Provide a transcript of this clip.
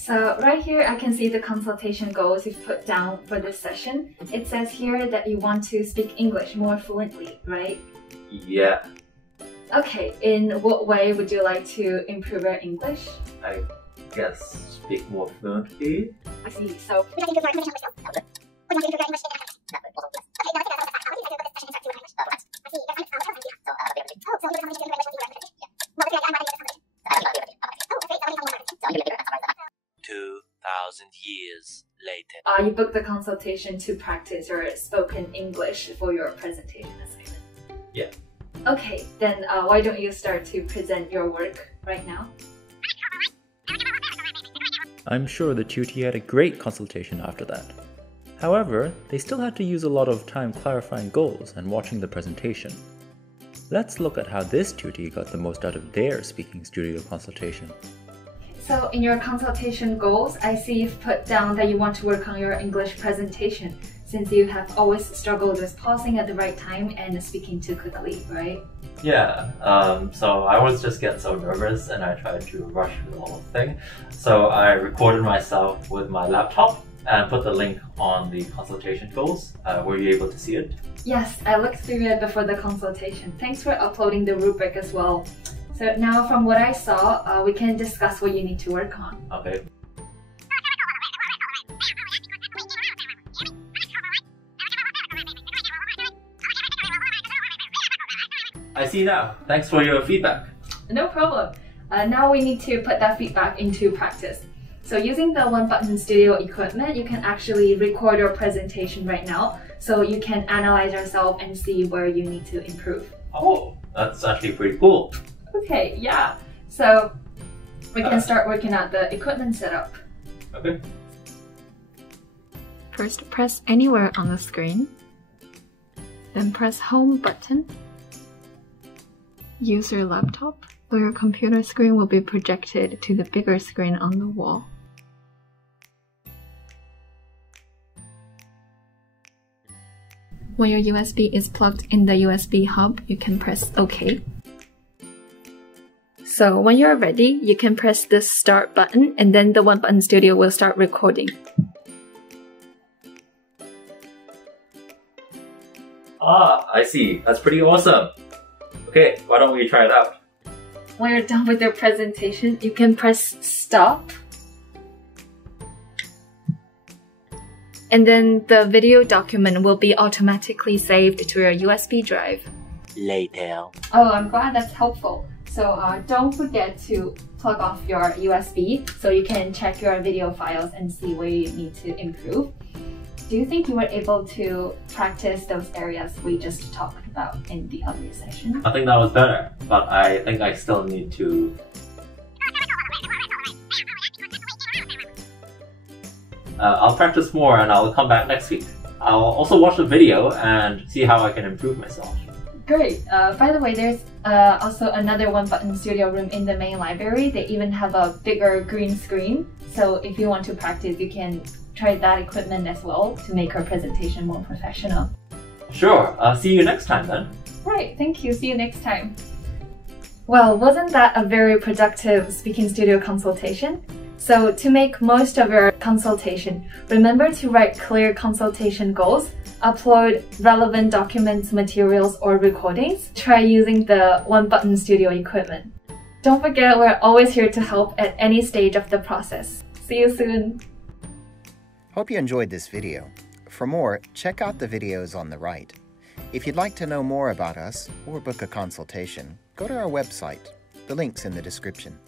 So right here, I can see the consultation goals you've put down for this session. It says here that you want to speak English more fluently, right? Yeah. Okay, in what way would you like to improve your English? I guess speak more fluently. I see. So years later. You booked the consultation to practice your spoken English for your presentation assignment. Yeah. Okay, then why don't you start to present your work right now? I'm sure the tutee had a great consultation after that. However, they still had to use a lot of time clarifying goals and watching the presentation. Let's look at how this tutee got the most out of their Speaking Studio consultation. So in your consultation goals, I see you've put down that you want to work on your English presentation, since you have always struggled with pausing at the right time and speaking too quickly, right? Yeah, so I was just getting so nervous and I tried to rush through the whole thing. So I recorded myself with my laptop and put the link on the consultation goals. Were you able to see it? Yes, I looked through it before the consultation. Thanks for uploading the rubric as well. So now from what I saw, we can discuss what you need to work on. Okay. I see now. Thanks for your feedback. No problem. Now we need to put that feedback into practice. So using the One Button Studio equipment, you can actually record your presentation right now, so you can analyze yourself and see where you need to improve. Oh, that's actually pretty cool. Okay, yeah. So we can start working out the equipment setup. Okay. First, press anywhere on the screen. Then press Home button. Use your laptop, or your computer screen will be projected to the bigger screen on the wall. When your USB is plugged in the USB hub, you can press OK. So when you're ready, you can press the Start button, and then the One Button Studio will start recording. Ah, I see. That's pretty awesome. Okay, why don't we try it out? When you're done with your presentation, you can press Stop. And then the video document will be automatically saved to your USB drive. Later. Oh, I'm glad that's helpful. So don't forget to plug off your USB so you can check your video files and see where you need to improve. Do you think you were able to practice those areas we just talked about in the other session? I think that was better, but I think I still need to... I'll practice more and I'll come back next week. I'll also watch the video and see how I can improve myself. Great! By the way, there's also another One Button Studio room in the main library. They even have a bigger green screen. So if you want to practice, you can try that equipment as well to make our presentation more professional. Sure, see you next time then. Right, thank you. See you next time. Well, wasn't that a very productive Speaking Studio consultation? So to make most of your consultation, remember to write clear consultation goals, upload relevant documents, materials, or recordings. Try using the One Button Studio equipment. Don't forget, we're always here to help at any stage of the process. See you soon! Hope you enjoyed this video. For more, check out the videos on the right. If you'd like to know more about us or book a consultation, go to our website. The link's in the description.